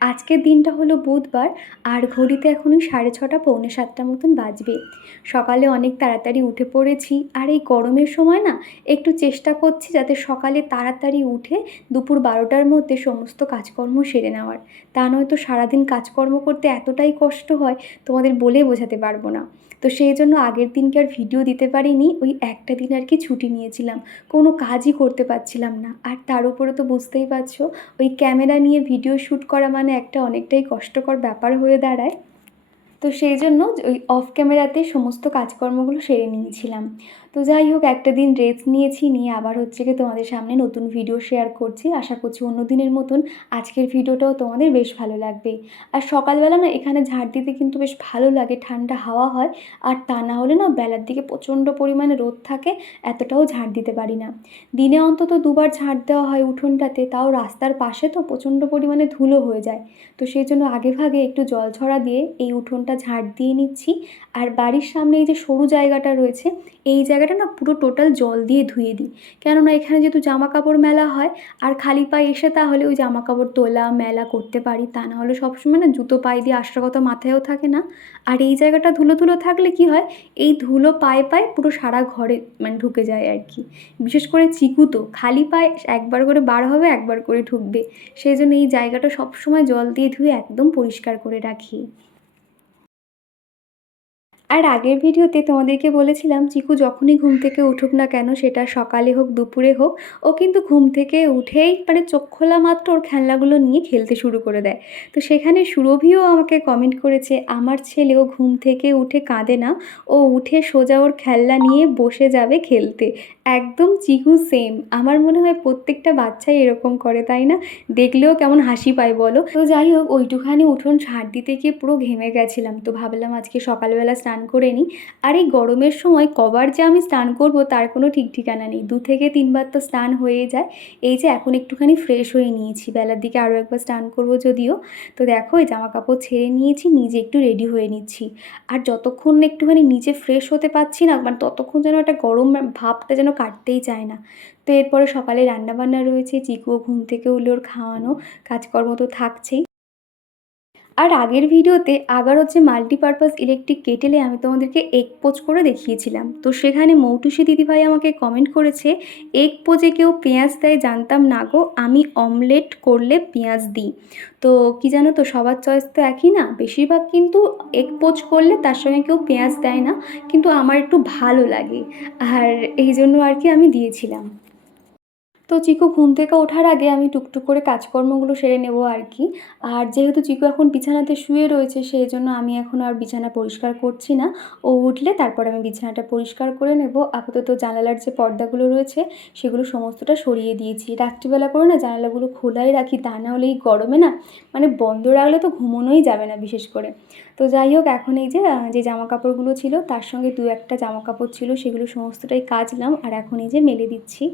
আজকের দিনটা হলো বুধবার, আর ঘড়িতে এখনই সাড়ে ছটা, পৌনে সাতটা মতন বাজবে। সকালে অনেক তাড়াতাড়ি উঠে পড়েছি, আর এই গরমের সময় না একটু চেষ্টা করছি যাতে সকালে তাড়াতাড়ি উঠে দুপুর বারোটার মধ্যে সমস্ত কাজকর্ম সেরে নেওয়ার। তা নয়তো সারাদিন কাজকর্ম করতে এতটাই কষ্ট হয়, তোমাদের বলে বোঝাতে পারব না। তো সেই জন্য আগের দিনকে আর ভিডিও দিতে পারিনি, ওই একটা দিন আর কি ছুটি নিয়েছিলাম। কোনো কাজই করতে পারছিলাম না। আর তার উপরে তো বুঝতেই পারছ, ওই ক্যামেরা নিয়ে ভিডিও শ্যুট করা মানে একটা অনেকটাই কষ্টকর ব্যাপার হয়ে দাঁড়ায়। তো সেই জন্য ওই অফ ক্যামেরাতে সমস্ত কাজকর্মগুলো সেরে নিয়েছিলাম। তো যাই হোক, একটা দিন রেস্ট নিয়েছি, নিয়ে আবার হচ্ছে কি তোমাদের সামনে নতুন ভিডিও শেয়ার করছি। আশা করছি অন্য দিনের মতন আজকের ভিডিওটাও তোমাদের বেশ ভালো লাগবে। আর সকালবেলা না এখানে ঝাড় দিতে কিন্তু বেশ ভালো লাগে, ঠান্ডা হাওয়া হয়। আর তা না হলে না বেলার দিকে প্রচণ্ড পরিমাণে রোদ থাকে, এতটাও ঝাড় দিতে পারি না। দিনে অন্তত দুবার ঝাড় দেওয়া হয় উঠোনটাতে, তাও রাস্তার পাশে তো প্রচণ্ড পরিমাণে ধুলো হয়ে যায়। তো সেই জন্য আগে ভাগে একটু জল ছড়া দিয়ে এই উঠোনটা ঝাড় দিয়ে নিচ্ছি। আর বাড়ির সামনে এই যে সরু জায়গাটা রয়েছে, এই জায়গাটা না পুরো টোটাল জল দিয়ে ধুয়ে দিই। কেননা এখানে যেহেতু জামা কাপড় মেলা হয়, আর খালি পায়ে এসে তাহলে ওই জামা কাপড় তোলা, মেলা করতে পারি, তা না হলে সবসময় না জুতো পায়ে দিয়ে আসার কথা মাথায়ও থাকে না। আর এই জায়গাটা ধুলো ধুলো থাকলে কি হয়, এই ধুলো পায়ে পায়ে পুরো সারা ঘরে মানে ঢুকে যায় আর কি বিশেষ করে চিকু তো, খালি পায়ে একবার করে বার হবে, একবার করে ঢুকবে। সেই জন্য এই জায়গাটা সবসময় জল দিয়ে ধুয়ে একদম পরিষ্কার করে রাখি। আর আগের ভিডিওতে তোমাদেরকে বলেছিলাম, চিকু যখনই ঘুম থেকে উঠুক না কেন, সেটা সকালে হোক, দুপুরে হোক, ও কিন্তু ঘুম থেকে উঠেই মানে চোখ খোলা মাত্র ওর খেলনাগুলো নিয়ে খেলতে শুরু করে দেয়। তো সেখানে সুরভিও আমাকে কমেন্ট করেছে, আমার ছেলেও ঘুম থেকে উঠে কাঁদে না, ও উঠে সোজা ওর খেলনা নিয়ে বসে যাবে খেলতে। একদম চিকু সেম আমার মনে হয় প্রত্যেকটা বাচ্চাই এরকম করে, তাই না? দেখলেও কেমন হাসি পায় বলো? তো যাই হোক, ওইটুখানি উঠোন ঝাড় দিতে গিয়ে পুরো ঘেমে গেছিলাম, তো ভাবলাম আজকে সকালবেলা স্নান করে নিই। আর এই গরমের সময় কবার যে আমি স্নান করব তার কোনো ঠিক ঠিকানা নেই। দু থেকে তিনবার তো স্নান হয়ে যায়। এই যে এখন একটুখানি ফ্রেশ হয়ে নিয়েছি। বেলার দিকে আরও একবার স্নান করব যদিও। তো দেখো, এই জামা কাপড় ছেড়ে নিয়েছি, নিজে একটু রেডি হয়ে নিচ্ছি। আর যতক্ষণ না একটুখানি নিজে ফ্রেশ হতে পারছি না মানে ততক্ষণ যেন একটা গরম ভাবটা যেন কাটতেই চায় না। তো এরপরে সকালে রান্নাবান্না রয়েছে, চিকুও ঘুম থেকে উঠলে ওর খাওয়ানো, কাজকর্ম তো থাকছেই। আর আগের ভিডিওতে আবার হচ্ছে মাল্টিপারপাস ইলেকট্রিক কেটেলে আমি তোমাদেরকে এগ পোচ করে দেখিয়েছিলাম। তো সেখানে মৌটুসি দিদিভাই আমাকে কমেন্ট করেছে এগ পোজে কেউ পেঁয়াজ দেয় জানতাম না গো, আমি অমলেট করলে পেঁয়াজ দিই। তো কি জানো তো, সবার চয়েস তো একই না, বেশিরভাগ কিন্তু এগ পোচ করলে তার সঙ্গে কেউ পেঁয়াজ দেয় না, কিন্তু আমার একটু ভালো লাগে। আর এই জন্য আর কি আমি দিয়েছিলাম। তো চিকু ঘুম থেকে ওঠার আগে আমি টুকটুক করে কাজকর্মগুলো সেরে নেব আর কি। আর যেহেতু চিকু এখন বিছানাতে শুয়ে রয়েছে, সেই জন্য আমি এখন আর বিছানা পরিষ্কার করছি না। ও উঠলে তারপর আমি বিছানাটা পরিষ্কার করে নেব। আপাতত জানালার যে পর্দাগুলো রয়েছে, সেগুলো সমস্তটা সরিয়ে দিয়েছি। রাত্রিবেলা করে না জানালাগুলো খোলাই রাখি, তা না হলে এই গরমে না মানে বন্ধ রাখলে তো ঘুমোনোই যাবে না বিশেষ করে। তো যাই হোক, এখন এই যে যে জামা কাপড়গুলো ছিল, তার সঙ্গে দু একটা জামা কাপড় ছিল, সেগুলো সমস্তটাই কাচলাম। আর এখন এই যে মেলে দিচ্ছি।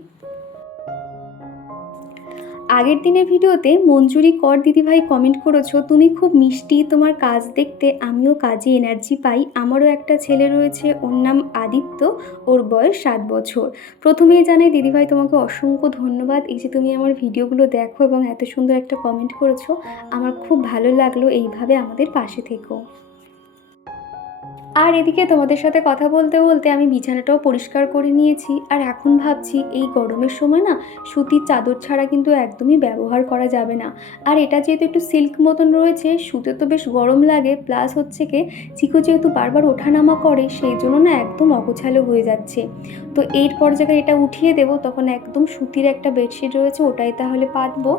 আগের দিনের ভিডিওতে মঞ্জুরি কর দিদিভাই কমেন্ট করেছ, তুমি খুব মিষ্টি, তোমার কাজ দেখতে আমিও কাজে এনার্জি পাই। আমারও একটা ছেলে রয়েছে, ওর নাম আদিত্য, ওর বয়স সাত বছর। প্রথমেই জানাই দিদিভাই তোমাকে অসংখ্য ধন্যবাদ, এই যে তুমি আমার ভিডিওগুলো দেখো এবং এত সুন্দর একটা কমেন্ট করেছ, আমার খুব ভালো লাগল, এইভাবে আমাদের পাশে থেকো। আর এদিকে তোমাদের সাথে কথা বলতে বলতে আমি বিছানাটাও পরিষ্কার করে নিয়েছি। আর এখন ভাবছি, এই গরমের সময় না সুতির চাদর ছাড়া কিন্তু একদমই ব্যবহার করা যাবে না। আর এটা যেহেতু একটু সিল্ক মতন রয়েছে, সুতে তো বেশ গরম লাগে। প্লাস হচ্ছে কি, চিকু যেহেতু বারবার ওঠানামা করে, সেই জন্য না একদম অগোছালো হয়ে যাচ্ছে। তো এর পর জায়গায় এটা উঠিয়ে দেবো, তখন একদম সুতির একটা বেডশিট রয়েছে, ওটাই তাহলে পাতবো।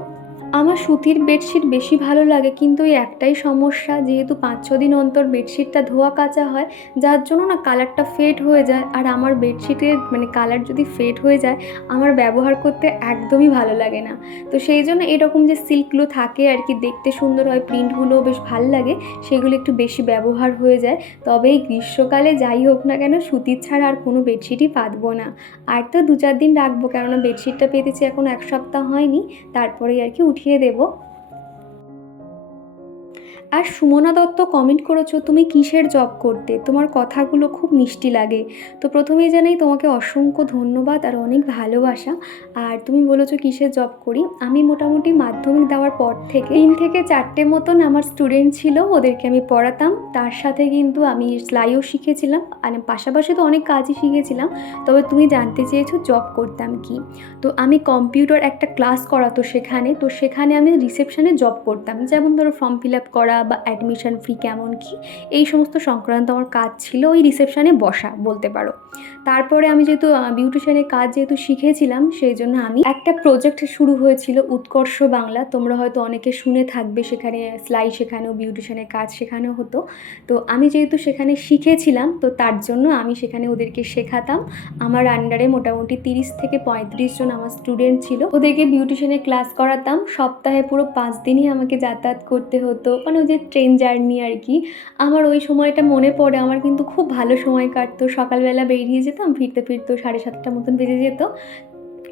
আমার সুতির বেডশিট বেশি ভালো লাগে, কিন্তু এই একটাই সমস্যা, যেহেতু পাঁচ, ছ দিন অন্তর বেডশিটটা ধোয়া কাচা হয়, যার জন্য না কালারটা ফেড হয়ে যায়, আর আমার বেডশিটের মানে কালার যদি ফেড হয়ে যায়, আমার ব্যবহার করতে একদমই ভালো লাগে না। তো সেই জন্য এরকম যে সিল্কগুলো থাকে আর কি, দেখতে সুন্দর হয় প্রিন্টগুলো বেশ ভালো লাগে, সেগুলো একটু বেশি ব্যবহার হয়ে যায়। তবে এই গ্রীষ্মকালে যাই হোক না কেন, সুতির ছাড়া আর কোনো বেডশিটই পাতবো না। আর তো দু চার দিন রাখব, কেননা বেডশিটটা পেতেছি, এখন এক সপ্তাহ হয়নি, তারপরেই আর কি উঠিয়ে দেব আর সুমনা দত্ত কমেন্ট করেছ, তুমি কিসের জব করতে? তোমার কথাগুলো খুব মিষ্টি লাগে। তো প্রথমেই জানাই তোমাকে অসংখ্য ধন্যবাদ আর অনেক ভালোবাসা। আর তুমি বলেছ কিসের জব করি? আমি মোটামুটি মাধ্যমিক দেওয়ার পর থেকে তিন থেকে চারটে মতন আমার স্টুডেন্ট ছিল, ওদেরকে আমি পড়াতাম। তার সাথে কিন্তু আমি সেলাইও শিখেছিলাম। আর পাশাপাশি তো অনেক কাজই শিখেছিলাম। তবে তুমি জানতে চেয়েছো জব করতাম কি? তো আমি কম্পিউটার একটা ক্লাস করাতো সেখানে। তো সেখানে আমি রিসেপশানে জব করতাম। যেমন ধরো ফর্ম ফিল আপ করা বা অ্যাডমিশন ফি কেমন কি? এই সমস্ত সংক্রান্ত আমার কাজ ছিল, ওই রিসেপশানে বসা, বলতে পারো। তারপরে আমি যেহেতু বিউটিশিয়ানের কাজ যেহেতু শিখেছিলাম, সেই জন্য আমি একটা প্রজেক্ট শুরু হয়েছিল উৎকর্ষ বাংলা। তোমরা হয়তো অনেকে শুনে থাকবে সেখানে, সেলাই শেখানো, বিউটিশিয়ানের কাজ শেখানো হতো। তো আমি যেহেতু সেখানে শিখেছিলাম, তো তার জন্য আমি সেখানে ওদেরকে শেখাতাম। আমার আন্ডারে মোটামুটি তিরিশ থেকে পঁয়ত্রিশ জন আমার স্টুডেন্ট ছিল। ওদেরকে বিউটিশিয়ানের ক্লাস করাতাম। সপ্তাহে পুরো পাঁচ দিনই আমাকে যাতায়াত করতে হতো। মানে ওই যে ট্রেন জার্নি আর কি। আমার ওই সময়টা মনে পড়ে। আমার কিন্তু খুব ভালো সময় কাটতো। সকালবেলা বেরিয়ে যেতাম, ফিরতে ফিরতে সাড়ে সাতটা মতন বেজে যেত।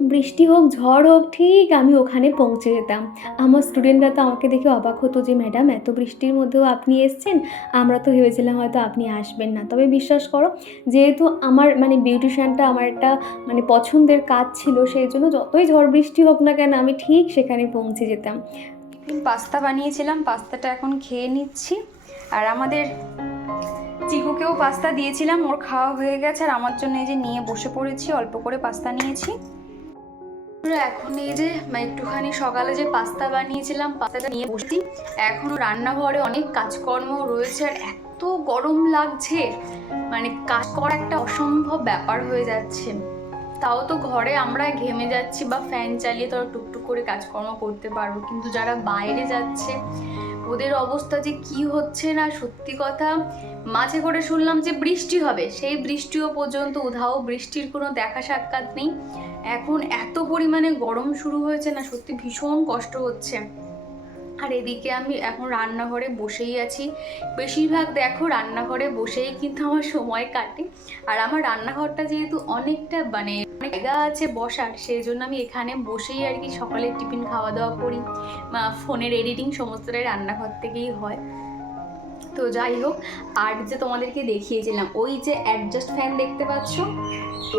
বৃষ্টি হোক, ঝড় হোক, ঠিক আমি ওখানে পৌঁছে যেতাম। আমার স্টুডেন্টরা তো আমাকে দেখে অবাক হতো যে, ম্যাডাম, এত বৃষ্টির মধ্যেও আপনি এসছেন? আমরা তো ভেবেছিলাম হয়তো আপনি আসবেন না। তবে বিশ্বাস করো, যেহেতু আমার মানে বিউটিশিয়ানটা আমার একটা মানে পছন্দের কাজ ছিল, সেই জন্য যতই ঝড় বৃষ্টি হোক না কেন আমি ঠিক সেখানে পৌঁছে যেতাম। পাস্তা বানিয়েছিলাম, পাস্তাটা এখন খেয়ে নিচ্ছি। আর আমাদের চিকুকেও পাস্তা দিয়েছিলাম, ওর খাওয়া হয়ে গেছে, আর আমার জন্য এই যে নিয়ে বসে পড়েছি, অল্প করে পাস্তা নিয়েছি। এখন এই যে একটুখানি সকালে যে পাস্তা বানিয়েছিলাম, পাস্তাটা নিয়ে বসছি। এখনও রান্নাঘরে অনেক কাজকর্ম রয়েছে, আর এত গরম লাগছে। মানে কাজ করা একটা অসম্ভব ব্যাপার হয়ে যাচ্ছে। তাও তো ঘরে আমরা ঘেমে যাচ্ছি বা ফ্যান চালিয়ে তো টুকটুক করে কাজকর্ম করতে পারব, কিন্তু যারা বাইরে যাচ্ছে ওদের অবস্থা যে কি হচ্ছে না, সত্যি কথা। মাঝে করে শুনলাম যে বৃষ্টি হবে। সেই বৃষ্টিও পর্যন্ত উধাও। বৃষ্টির কোনো দেখা সাক্ষাৎ নেই। এখন এত পরিমাণে গরম শুরু হয়েছে না, সত্যি ভীষণ কষ্ট হচ্ছে। আর এদিকে আমি এখন রান্নাঘরে বসেই আছি। বেশিরভাগ দেখো রান্নাঘরে বসেই কিন্তু আমার সময় কাটে। আর আমার রান্নাঘরটা যেহেতু অনেকটা মানে জায়গা আছে বসার সেই জন্য আমি এখানে বসেই আর কি সকালের টিফিন খাওয়া দাওয়া করি ফোনের এডিটিং সমস্তটাই রান্নাঘর থেকেই হয়। তো যাই হোক, আর যে তোমাদেরকে দেখিয়েছিলাম, ওই যে অ্যাডজাস্ট ফ্যান দেখতে পাচ্ছ?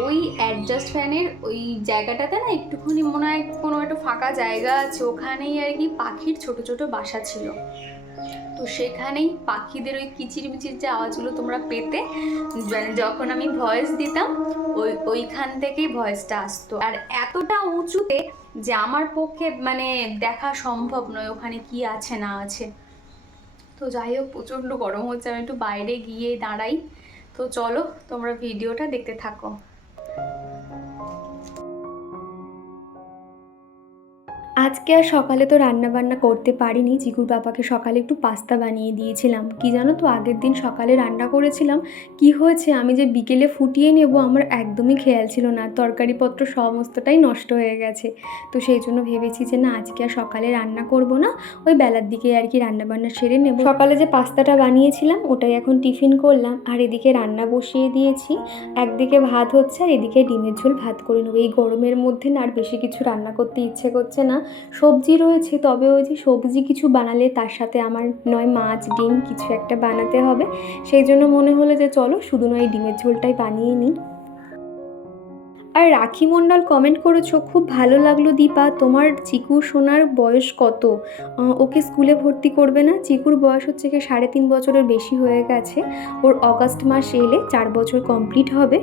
ওই অ্যাডজাস্ট ফ্যানের ওই জায়গাটাতে না একটুখানি মনে হয় কোনো একটা ফাঁকা জায়গা আছে, ওখানেই আর কি পাখির ছোট ছোট বাসা ছিল। তো সেখানেই পাখিদের ওই কিচিরমিচির যে আওয়াজগুলো তোমরা পেতে মানে যখন আমি ভয়েস দিতাম, ওই ওইখান থেকেই ভয়েসটা আসতো। আর এতটা উঁচুতে যে আমার পক্ষে মানে দেখা সম্ভব নয় ওখানে কি আছে না আছে। তো যাই হোক, প্রচণ্ড গরম হচ্ছে। আমি একটু বাইরে গিয়ে দাঁড়াই। তো চলো, তোমরা ভিডিওটা দেখতে থাকো। আজকে আর সকালে তো রান্না বান্না করতে পারিনি। জিগুর বাবাকে সকালে একটু পাস্তা বানিয়ে দিয়েছিলাম। কি জানো তো, আগের দিন সকালে রান্না করেছিলাম। কি হয়েছে, আমি যে বিকেলে ফুটিয়ে নেব আমার একদমই খেয়াল ছিল না। তরকারিপত্র সমস্তটাই নষ্ট হয়ে গেছে। তো সেই জন্য ভেবেছি যে না, আজকে আর সকালে রান্না করব না। ওই বেলার দিকে আর কি রান্না বান্না সেরে নেব। সকালে যে পাস্তাটা বানিয়েছিলাম, ওটাই এখন টিফিন করলাম। আর এদিকে রান্না বসিয়ে দিয়েছি। একদিকে ভাত হচ্ছে, আর এদিকে ডিমের ঝোল ভাত করে নেব। এই গরমের মধ্যে না আর বেশি কিছু রান্না করতে ইচ্ছে করছে না। সবজি রয়েছে, তবে ওই যে সবজি কিছু বানালে তার সাথে আমার নয় মাছ, ডিম কিছু একটা বানাতে হবে। সেই জন্য মনে হলো যে চলো শুধু নয় ডিমের ঝোলটাই বানিয়ে নিই। আর রাখি মণ্ডল কমেন্ট করেছ, খুব ভালো লাগল দীপা। তোমার চিকু সোনার বয়স কত? ওকে স্কুলে ভর্তি করবে না? চিকুর বয়স হচ্ছে কি সাড়ে তিন বছরের বেশি হয়ে গেছে। ওর অগাস্ট মাস এলে চার বছর কমপ্লিট হবে।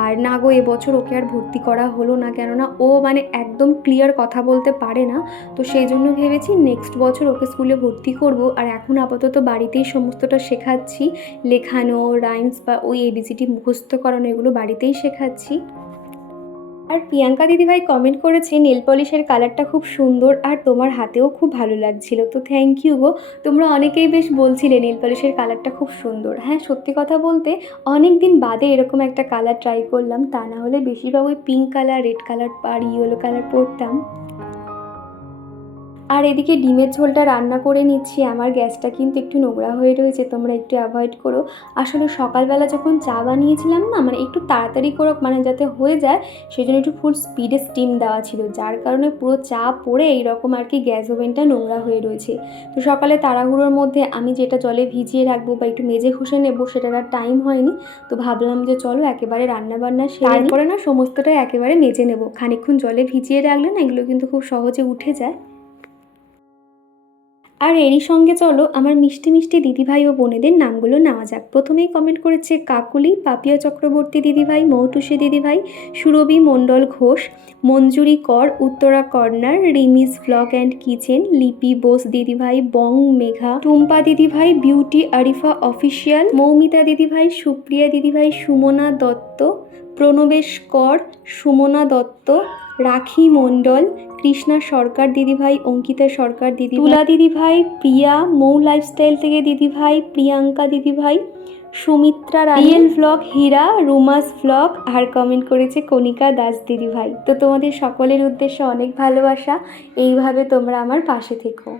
আর না গো এবছর ওকে আর ভর্তি করা হলো না, কেননা ও মানে একদম ক্লিয়ার কথা বলতে পারে না। তো সেই জন্য ভেবেছি নেক্সট বছর ওকে স্কুলে ভর্তি করব। আর এখন আপাতত বাড়িতেই সমস্তটা শেখাচ্ছি। লেখানো রাইমস বা ওই এবিসিটি মুখস্থ করানো, এগুলো বাড়িতেই শেখাচ্ছি। আর প্রিয়াঙ্কা দিদিভাই কমেন্ট করেছে, নেল পলিশের কালারটা খুব সুন্দর আর তোমার হাতেও খুব ভালো লাগছিল। তো থ্যাংক ইউ গো। তোমরা অনেকেই বেশ বলছিলে নেল পলিশের কালারটা খুব সুন্দর। হ্যাঁ সত্যি কথা বলতে অনেক দিন বাদে এরকম একটা কালার ট্রাই করলাম। তা না হলে বেশিরভাগ ওই পিঙ্ক কালার রেড কালার আর ইয়েলো কালার পরতাম। আর এদিকে ডিমের ঝোলটা রান্না করে নিচ্ছি। আমার গ্যাসটা কিন্তু একটু নোংরা হয়ে রয়েছে তোমরা একটু অ্যাভয়েড করো। আসলে সকালবেলা যখন চা বানিয়েছিলাম না মানে একটু তাড়াতাড়ি করো মানে যাতে হয়ে যায় সেই জন্য একটু ফুল স্পিডে স্টিম দেওয়া ছিল যার কারণে পুরো চা পড়ে এইরকম আর কি গ্যাস ওভেনটা নোংরা হয়ে রয়েছে। তো সকালে তাড়াহুড়োর মধ্যে আমি যেটা জলে ভিজিয়ে রাখব বা একটু মেজে ঘষে নেব সেটার আর টাইম হয়নি। তো ভাবলাম যে চলো একেবারে রান্না বান্না সেরে নিই। তারপরে না সমস্তটা একেবারে মেজে নেব। খানিকক্ষণ জলে ভিজিয়ে রাখলে না এগুলো কিন্তু খুব সহজে উঠে যায়। আর এরই সঙ্গে চলো আমার মিষ্টি মিষ্টি দিদিভাই ও বোনেদের নামগুলো নেওয়া যাক। প্রথমেই কমেন্ট করেছে কাকুলি, পাপিয়া চক্রবর্তী দিদিভাই, মৌটুসী দিদিভাই, সুরভি Mondal Ghosh, Manjuri Kar, Uttara corner, Rimi's blog and kitchen Lipi Bose দিদিভাই, বং মেঘা, টুম্পা দিদিভাই বিউটি আরিফা অফিসিয়াল মৌমিতা দিদিভাই, সুপ্রিয়া দিদিভাই, সুমনা দত্ত, প্রণবেশ কর, সুমনা দত্ত, রাখি মণ্ডল কৃষ্ণা সরকার, দিদিভাই অঙ্কিতা সরকার দিদি তুলা দিদিভাই, প্রিয়া মৌ লাইফস্টাইল থেকে দিদিভাই, প্রিয়াঙ্কা দিদিভাই, Sumitra royal vlog Hira, Ruma's vlog আর কমেন্ট করেছে কণিকা দাস দিদিভাই। তো তোমাদের সকলের উদ্দেশ্যে অনেক ভালোবাসা। এইভাবে তোমরা আমার পাশে থেকো।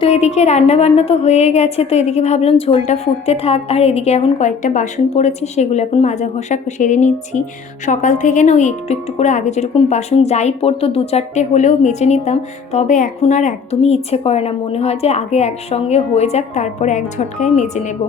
তো এদিকে রান্না বান্না তো হয়ে গেছে, তো এদিকে ভাবলাম ঝোলটা ফুটতে থাক। আর এদিকে এখন কয়েকটা বাসন পড়েছে, সেগুলো এখন মাজা ঘষা সেরে নিচ্ছি। সকাল থেকে না ওই একটু একটু করে আগে যেরকম বাসন যাই পড়তো দু চারটে হলেও মেজে নিতাম, তবে এখন আর একদমই ইচ্ছে করে না। মনে হয় যে আগে একসঙ্গে হয়ে যাক, তারপর এক ঝটকায় মেজে নেব।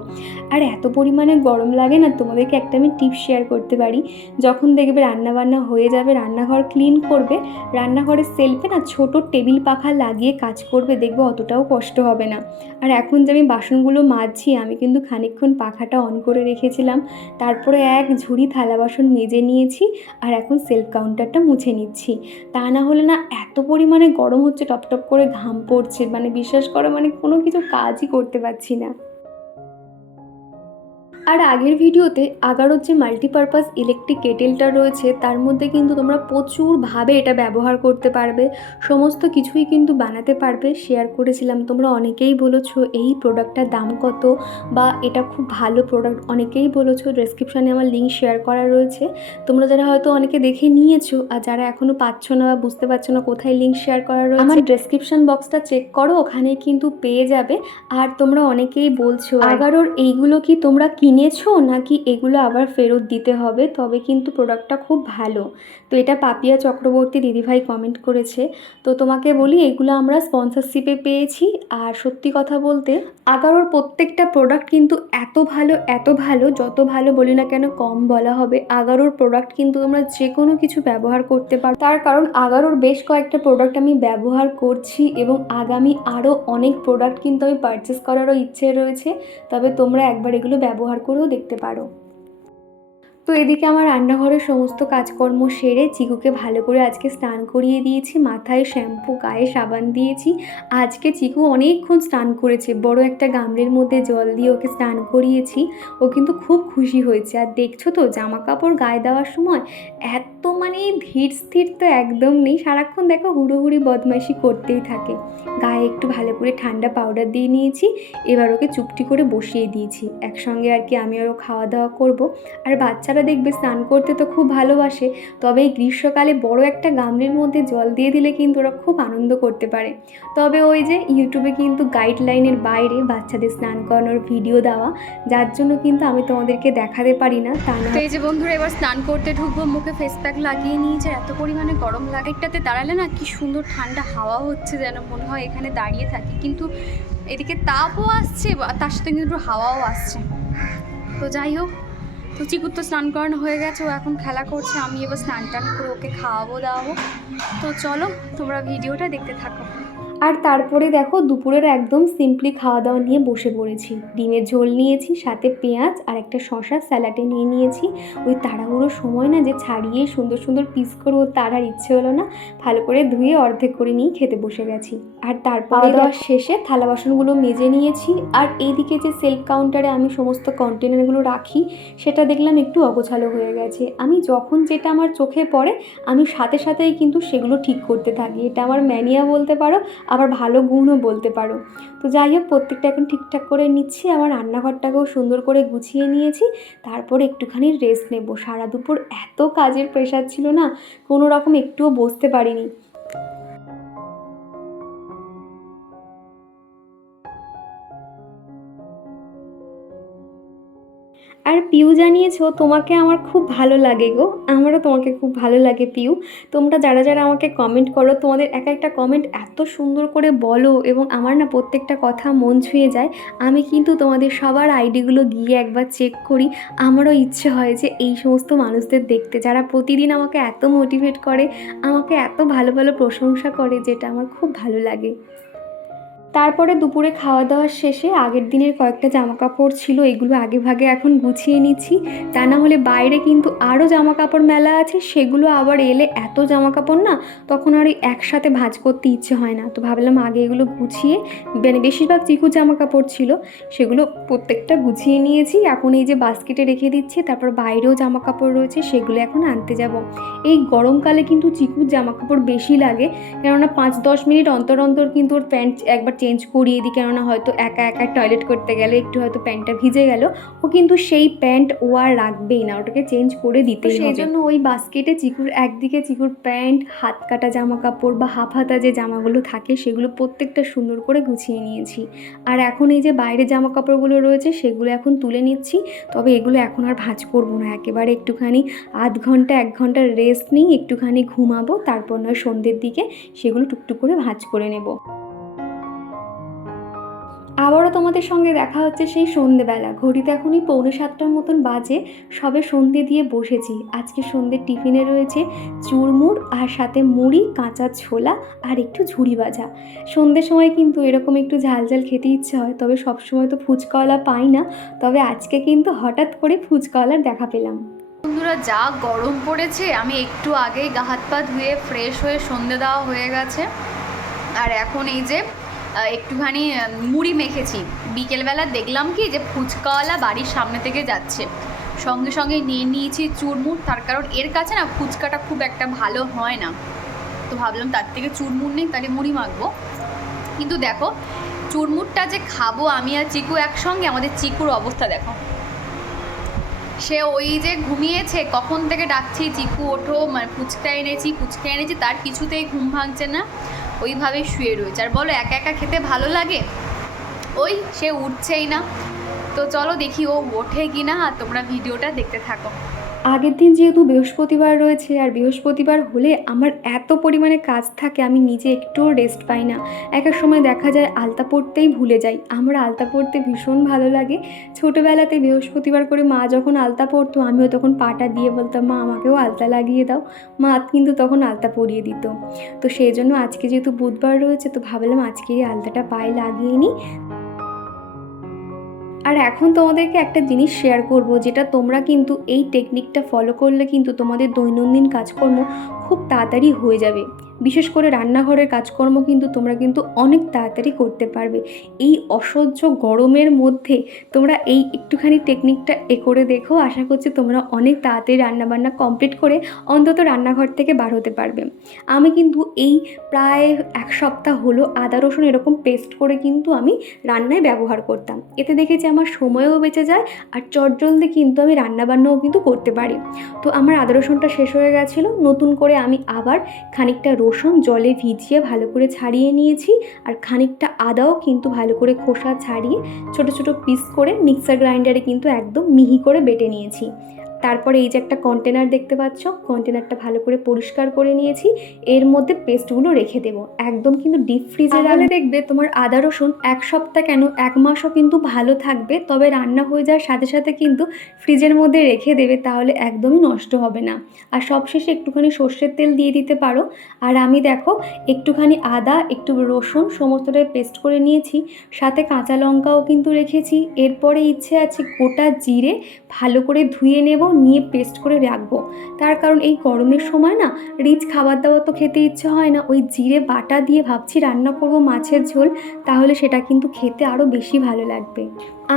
আর এত পরিমাণে গরম লাগে না, তোমাদেরকে একটা আমি টিপ শেয়ার করতে পারি। যখন দেখবে রান্না বান্না হয়ে যাবে, রান্নাঘর ক্লিন করবে, রান্নাঘরের সেলফে না ছোট টেবিল পাখা লাগিয়ে কাজ করবে, দেখবে অতটাও কষ্ট হবে না। আর এখন যে আমি বাসনগুলো মাজছি, আমি কিন্তু খানিকক্ষণ পাখাটা অন করে রেখেছিলাম। তারপরে এক ঝুড়ি থালা বাসন মেজে নিয়েছি আর এখন সেলফ কাউন্টারটা মুছে নিচ্ছি। তা না হলে না এত পরিমাণে গরম হচ্ছে টপ টপ করে ঘাম পড়ছে। মানে বিশ্বাস করো মানে কোনো কিছু কাজই করতে পারছি না। আর আগের ভিডিওতে আগারোর যে মাল্টিপারপাস ইলেকট্রিক কেটেলটা রয়েছে তার মধ্যে কিন্তু তোমরা প্রচুরভাবে এটা ব্যবহার করতে পারবে। সমস্ত কিছুই কিন্তু বানাতে পারবে। শেয়ার করেছিলাম তোমরা অনেকেই বলেছ এই প্রোডাক্টটার দাম কত? বা এটা খুব ভালো প্রোডাক্ট অনেকেই বলেছ ডেসক্রিপশানে আমার লিঙ্ক শেয়ার করা রয়েছে। তোমরা যারা হয়তো অনেকে দেখে নিয়েছো আর যারা এখনও পাচ্ছ না বা বুঝতে পারছ না কোথায় লিঙ্ক শেয়ার করা রয়েছে আমার ডেসক্রিপশন বক্সটা চেক করো ওখানে কিন্তু পেয়ে যাবে। আর তোমরা অনেকেই বলছো আগারোর এইগুলো কি তোমরা কিনেছো? নাকি এগুলো আবার ফেরত দিতে হবে? তবে কিন্তু প্রোডাক্টটা খুব ভালো। তো এটা পাপিয়া চক্রবর্তী দিদিভাই কমেন্ট করেছে। তো তোমাকে বলি, এগুলো আমরা স্পন্সরশিপে পেয়েছি। আর সত্যি কথা বলতে, আগারোর প্রত্যেকটা প্রোডাক্ট কিন্তু এত ভালো এত ভালো, যত ভালো বলি না কেন, কম বলা হবে। আগারোর প্রোডাক্ট কিন্তু তোমরা যে কোনো কিছু ব্যবহার করতে পারো। তার কারণ, আগারোর বেশ কয়েকটা প্রোডাক্ট আমি ব্যবহার করছি এবং আগামী আরও অনেক প্রোডাক্ট কিন্তু আমি পারচেস করারও ইচ্ছে রয়েছে। তবে তোমরা একবার এগুলো ব্যবহার করেও দেখতে পারো। তো এদিকে আমার রান্নাঘরের সমস্ত কাজকর্ম সেরে চিকুকে ভালো করে আজকে স্নান করিয়ে দিয়েছি, মাথায় শ্যাম্পু, গায়ে সাবান দিয়েছি। আজকে চিকু অনেকক্ষণ স্নান করেছে, বড় একটা গামলের মধ্যে জল দিয়ে ওকে স্নান করিয়েছি। ও কিন্তু খুব খুশি হয়েছে। আর দেখছ তো জামা কাপড় গায়ে দেওয়ার সময় এত মানে ধীর স্থির তো একদম নেই। সারাক্ষণ দেখো হুড়োহুড়ি, বদমাইশি করতেই থাকে। গায়ে একটু ভালো করে ঠান্ডা পাউডার দিয়ে নিয়েছি, এবার ওকে চুপটি করে বসিয়ে দিয়েছি। একসঙ্গে আর কি আমি আরও খাওয়া দাওয়া করব। আর বাচ্চারা দেখবে স্নান করতে তো খুব ভালোবাসে, তবে এই গ্রীষ্মকালে বড় একটা গামলির মধ্যে জল দিয়ে দিলে কিন্তু ওরা খুব আনন্দ করতে পারে। তবে ওই যে ইউটিউবে কিন্তু গাইডলাইনের বাইরে বাচ্চাদের স্নান করানোর ভিডিও দেওয়া, যার জন্য কিন্তু আমি তোমাদেরকে দেখাতে পারি না, তা না। এই যে বন্ধুরা, এবার স্নান করতে ঢুকবো, মুখে ফেস প্যাক লাগিয়ে নিয়েছে এত পরিমাণে গরম লাগে একটাতে দাঁড়ালে না কি সুন্দর ঠান্ডা হাওয়া হচ্ছে যেন মনে হয় এখানে দাঁড়িয়ে থাকি। কিন্তু এদিকে তাপও আসছে তার সাথে কিন্তু হাওয়াও আসছে। তো যাই হোক তো চিকুর তো স্নান করানো হয়ে গেছে, ও এখন খেলা করছে, আমি এবার স্নান টান করে ওকে খাওয়াবো, দাওয়াবো। তো চলো, তোমরা ভিডিওটা দেখতে থাকো। আর তারপরে দেখো দুপুরের একদম সিম্পলি খাওয়া দাওয়া নিয়ে বসে পড়েছি। ডিমের ঝোল নিয়েছি সাথে পেঁয়াজ আর একটা শশা স্যালাডে নিয়ে নিয়েছি। ওই তাড়াহুড়োর সময় না যে ছাড়িয়ে সুন্দর সুন্দর পিস করে ওর তাড়ার ইচ্ছে হলো না ভালো করে ধুয়ে অর্ধেক করে নিয়ে খেতে বসে গেছি। আর তারপরে দেওয়ার শেষে থালা বাসনগুলো মেজে নিয়েছি আর এইদিকে যে সেলফ কাউন্টারে আমি সমস্ত কন্টেনারগুলো রাখি সেটা দেখলাম একটু অগোছালো হয়ে গেছে। আমি যখন যেটা আমার চোখে পড়ে আমি সাথে সাথেই কিন্তু সেগুলো ঠিক করতে থাকি। এটা আমার ম্যানিয়া বলতে পারো আবার ভালো গুণও বলতে পারো। তো যাই হোক, প্রত্যেকটা এখন ঠিকঠাক করে নিচ্ছি। আমার রান্নাঘরটাকেও সুন্দর করে গুছিয়ে নিয়েছি। তারপর একটুখানি রেস্ট নেব। সারা দুপুর এত কাজের প্রেশার ছিল না, কোনো রকম একটুও বসতে পারিনি। আর পিউ জানিয়েছো, তোমাকে আমার খুব ভালো লাগে গো। আমারও তোমাকে খুব ভালো লাগে পিউ। তোমরা যারা যারা আমাকে কমেন্ট করো, তোমাদের এক একটা কমেন্ট এত সুন্দর করে বলো এবং আমার না প্রত্যেকটা কথা মন ছুঁয়ে যায়। আমি কিন্তু তোমাদের সবার আইডিগুলো গিয়ে একবার চেক করি। আমারও ইচ্ছে হয় যে এই সমস্ত মানুষদের দেখতে। যারা প্রতিদিন আমাকে এত মোটিভেট করে, আমাকে এত ভালো ভালো প্রশংসা করে, যেটা আমার খুব ভালো লাগে। তারপরে দুপুরে খাওয়া দাওয়ার শেষে আগের দিনের কয়েকটা জামা কাপড় ছিল, এগুলো আগে ভাগে এখন গুছিয়ে নিচ্ছি। তা না হলে বাইরে কিন্তু আরও জামা কাপড় মেলা আছে, সেগুলো আবার এলে এত জামা কাপড় না, তখন আর একসাথে ভাঁজ করতে ইচ্ছে হয় না। তো ভাবলাম আগে এগুলো গুছিয়ে মানে বেশিরভাগ চিকু জামা কাপড় ছিল, সেগুলো প্রত্যেকটা গুছিয়ে নিয়েছি। এখন এই যে বাস্কেটে রেখে দিচ্ছি, তারপর বাইরেও জামা কাপড় রয়েছে, সেগুলো এখন আনতে যাব। এই গরমকালে কিন্তু চিকুর জামা কাপড় বেশি লাগে, কেননা পাঁচ দশ মিনিট অন্তর অন্তর কিন্তু ওর প্যান্ট একবার চেঞ্জ করিয়ে দিই কেননা হয়তো একা একা টয়লেট করতে গেলে একটু হয়তো প্যান্টটা ভিজে গেল। ও কিন্তু সেই প্যান্ট ও আর রাখবেই না ওটাকে চেঞ্জ করে দিতে সেই জন্য ওই বাস্কেটে চিকুর একদিকে চিকুর প্যান্ট হাত কাটা জামা কাপড় বা হাফ হাতা যে জামাগুলো থাকে সেগুলো প্রত্যেকটা সুন্দর করে গুছিয়ে নিয়েছি। আর এখন এই যে বাইরে জামা কাপড়গুলো রয়েছে সেগুলো এখন তুলে নিচ্ছি। তবে এগুলো এখন আর ভাঁজ করব না একেবারে একটুখানি আধ ঘণ্টা এক ঘণ্টার রেস্ট নিই একটুখানি ঘুমাবো তারপর নয় সন্ধ্যের দিকে সেগুলো টুকটুক করে ভাঁজ করে নেব। আবারও তোমাদের সঙ্গে দেখা হচ্ছে সেই সন্ধেবেলা। ঘড়িতে এখনই পৌনে সাতটার মতন বাজে। সবে সন্ধে দিয়ে বসেছি। আজকে সন্ধ্যের টিফিনে রয়েছে চুরমুর আর সাথে মুড়ি, কাঁচা ছোলা আর একটু ঝুড়ি ভাজা। সন্ধ্যের সময় কিন্তু এরকম একটু ঝাল ঝাল খেতে ইচ্ছে হয়, তবে সবসময় তো ফুচকাওয়ালা পাই না। তবে আজকে কিন্তু হঠাৎ করে ফুচকাওয়ালার দেখা পেলাম। বন্ধুরা, যা গরম পড়েছে, আমি একটু আগেই গা হাত পা ধুয়ে ফ্রেশ হয়ে সন্ধে দেওয়া হয়ে গেছে। আর এখন এই যে একটুখানি মুড়ি মেখেছি। বিকেলবেলা দেখলাম কি যে ফুচকাওয়ালা বাড়ির সামনে থেকে যাচ্ছে। সঙ্গে সঙ্গে নিয়ে নিয়েছি চুরমুর, তার কারণ এর কাছে না ফুচকাটা খুব একটা ভালো হয় না। তো ভাবলাম তার থেকে চুরমুর নেই, তাহলে মুড়ি মাখবো। কিন্তু দেখো, চুরমুরটা যে খাব আমি আর চিকু একসঙ্গে, আমাদের চিকুর অবস্থা দেখো। সে ওই যে ঘুমিয়েছে, কখন থেকে ডাকছি, চিকু, ওঠো মানে ফুচকা এনেছি ফুচকা এনেছি। তার কিছুতেই ঘুম ভাঙছে না। ওইভাবে শুয়ে রয়েছে। আর বলো, একা একা খেতে ভালো লাগে? ওই, সে উঠছেই না। তো চলো দেখি ও ওঠে কি না আর তোমরা ভিডিওটা দেখতে থাকো। আগের দিন যেহেতু বৃহস্পতিবার রয়েছে আর বৃহস্পতিবার হলে আমার এত পরিমাণে কাজ থাকে আমি নিজে একটুও রেস্ট পাই না। এক এক সময় দেখা যায় আলতা পড়তেই ভুলে যাই। আমার আলতা পড়তে ভীষণ ভালো লাগে। ছোটোবেলাতে বৃহস্পতিবার করে মা যখন আলতা পড়তো আমিও তখন পাটা দিয়ে বলতাম, মা, আমাকেও আলতা লাগিয়ে দাও। মা কিন্তু তখন আলতা পরিয়ে দিত। তো সেই জন্য আজকে যেহেতু বুধবার রয়েছে, তো ভাবলাম আজকে এই আলতাটা পায়ে লাগিয়ে নিই। আর এখন তোমাদেরকে একটা জিনিস শেয়ার করব, যেটা তোমরা কিন্তু এই টেকনিকটা ফলো করলে কিন্তু তোমাদের দৈনন্দিন কাজকর্ম খুব তাড়াতাড়ি হয়ে যাবে। বিশেষ করে রান্নাঘরের কাজকর্ম কিন্তু তোমরা কিন্তু অনেক তাড়াতাড়ি করতে পারবে। এই অসহ্য গরমের মধ্যে তোমরা এই একটুখানি টেকনিকটা এ করে দেখো। আশা করছি তোমরা অনেক তাড়াতাড়ি রান্নাবান্না কমপ্লিট করে অন্তত রান্নাঘর থেকে বার হতে পারবে। আমি কিন্তু এই প্রায় এক সপ্তাহ হলো আদা, রসুন এরকম পেস্ট করে কিন্তু আমি রান্নায় ব্যবহার করতাম। এতে দেখেছি আমার সময়ও বেঁচে যায় আর চটজলদি কিন্তু আমি রান্নাবান্নাও কিন্তু করতে পারি। তো আমার আদা, রসুনটা শেষ হয়ে গেছিল। নতুন করে আমি আবার খানিকটা রসুন জলে ভিজিয়ে ভালো করে ছাড়িয়ে নিয়েছি। আর খানিকটা আদাও কিন্তু ভালো করে খোসা ছাড়িয়ে ছোট ছোট পিস করে মিক্সার গ্রাইন্ডারে কিন্তু একদম মিহি করে বেটে নিয়েছি। তারপরে এই যে একটা কন্টেনার দেখতে পাচ্ছ কন্টেনারটা ভালো করে পরিষ্কার করে নিয়েছি। এর মধ্যে পেস্টগুলো রেখে দেবো। একদম কিন্তু ডিপ ফ্রিজে রাখলে দেখবে তোমার আদা রসুন এক সপ্তাহ কেন? এক মাসও কিন্তু ভালো থাকবে। তবে রান্না হয়ে যাওয়ার সাথে সাথে কিন্তু ফ্রিজের মধ্যে রেখে দেবে তাহলে একদমই নষ্ট হবে না। আর সবশেষে একটুখানি সর্ষের তেল দিয়ে দিতে পারো। আর আমি দেখো একটুখানি আদা একটু রসুন সমস্তটাই পেস্ট করে নিয়েছি। সাথে কাঁচা লঙ্কাও কিন্তু রেখেছি। এরপরে ইচ্ছে আছে গোটা জিরে ভালো করে ধুয়ে নেব। নিয়ে পেস্ট করে রাখব। তার কারণ এই গরমের সময় না রিচ খাবার দাবার তো খেতে ইচ্ছে হয় না। ওই জিরে বাটা দিয়ে ভাবছি রান্না করব মাছের ঝোল তাহলে সেটা কিন্তু খেতে আরও বেশি ভালো লাগবে।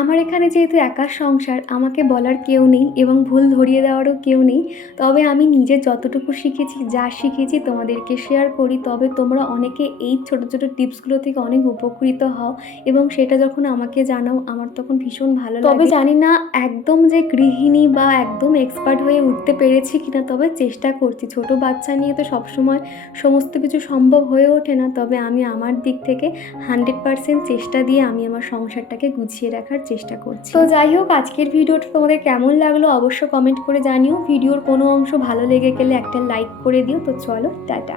আমার এখানে যেহেতু একার সংসার আমাকে বলার কেউ নেই এবং ভুল ধরিয়ে দেওয়ারও কেউ নেই। তবে আমি নিজে যতটুকু শিখেছি যা শিখেছি তোমাদেরকে শেয়ার করি। তবে তোমরা অনেকে এই ছোট ছোট টিপসগুলো থেকে অনেক উপকৃত হও এবং সেটা যখন আমাকে জানাও আমার তখন ভীষণ ভালো লাগে। তবে জানি না একদম যে গৃহিণী বা একদম একদম এক্সপার্ট হয়ে উঠতে পেরেছি কিনা, তবে চেষ্টা করছি। ছোট বাচ্চা নিয়ে তো সবসময় সমস্ত কিছু সম্ভব হয়ে ওঠে না, তবে আমি আমার দিক থেকে হান্ড্রেড পার্সেন্ট চেষ্টা দিয়ে আমি আমার সংসারটাকে গুছিয়ে রাখার চেষ্টা করছি। তো যাই হোক, আজকের ভিডিওটা তোমাদের কেমন লাগল অবশ্য কমেন্ট করে জানিও। ভিডিওর কোনো অংশ ভালো লেগে গেলে একটা লাইক করে দিও। তো চলো, টাটা।